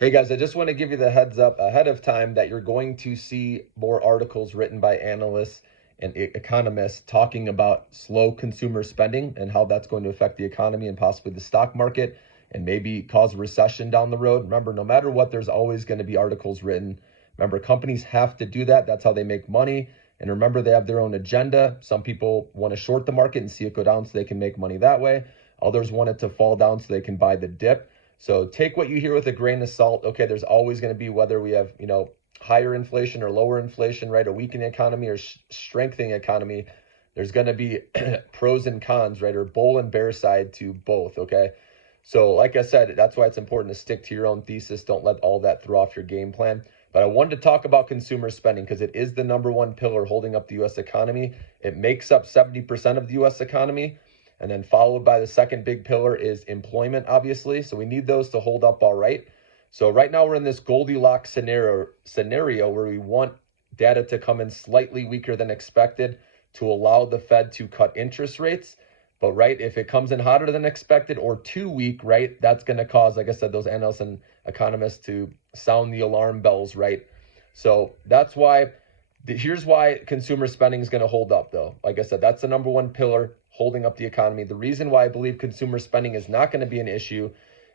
Hey guys, I just want to give you the heads up ahead of time that you're going to see more articles written by analysts and economists talking about slow consumer spending and how that's going to affect the economy and possibly the stock market and maybe cause a recession down the road. Remember, no matter what, there's always going to be articles written. Remember, companies have to do that. That's how they make money. And remember, they have their own agenda. Some people want to short the market and see it go down so they can make money that way. Others want it to fall down so they can buy the dip. So take what you hear with a grain of salt. Okay, there's always going to be, whether we have, higher inflation or lower inflation, right? A weakening economy or strengthening economy. There's going to be pros and cons, right? Or bull and bear side to both. Okay. So like I said, that's why it's important to stick to your own thesis. Don't let all that throw off your game plan. But I wanted to talk about consumer spending because it is the number one pillar holding up the U.S. economy. It makes up 70% of the U.S. economy. And then followed by the second big pillar is employment, obviously. So we need those to hold up all right. So right now we're in this Goldilocks scenario where we want data to come in slightly weaker than expected to allow the Fed to cut interest rates. But right, if it comes in hotter than expected or too weak, right, that's going to cause, like I said, those analysts and economists to sound the alarm bells, right? So that's why, here's why consumer spending is going to hold up, though. Like I said, that's the number one pillar holding up the economy. The reason why I believe consumer spending is not going to be an issue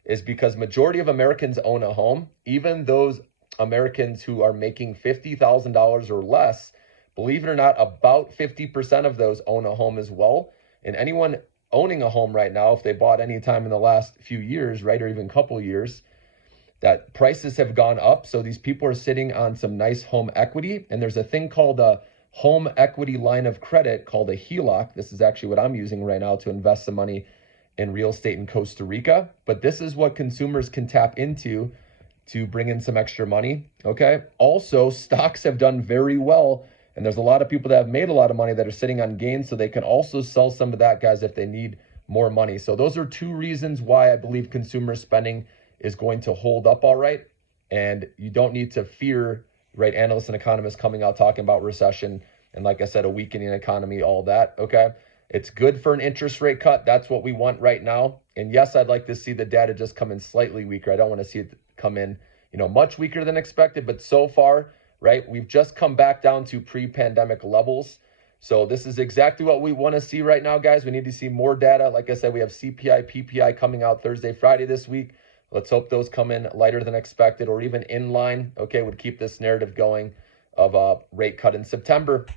is because majority of Americans own a home. Even those Americans who are making $50,000 or less, believe it or not, about 50% of those own a home as well. And anyone owning a home right now, if they bought any time in the last few years, right, or even couple years, that prices have gone up. So these people are sitting on some nice home equity. And there's a thing called a home equity line of credit called a HELOC. This is actually what I'm using right now to invest some money in real estate in Costa Rica. But this is what consumers can tap into to bring in some extra money. Okay. Also, stocks have done very well. And there's a lot of people that have made a lot of money that are sitting on gains. So they can also sell some of that, guys, if they need more money. So those are two reasons why I believe consumer spending is going to hold up all right. And you don't need to fear, right, analysts and economists coming out talking about recession and, like I said, a weakening economy, all that. Okay. It's good for an interest rate cut. That's what we want right now. And yes, I'd like to see the data just come in slightly weaker. I don't want to see it come in, much weaker than expected. But so far, right, we've just come back down to pre-pandemic levels. So this is exactly what we want to see right now, guys. We need to see more data. Like I said, we have CPI, PPI coming out Thursday, Friday this week. Let's hope those come in lighter than expected or even in line. Okay, would keep this narrative going of a rate cut in September.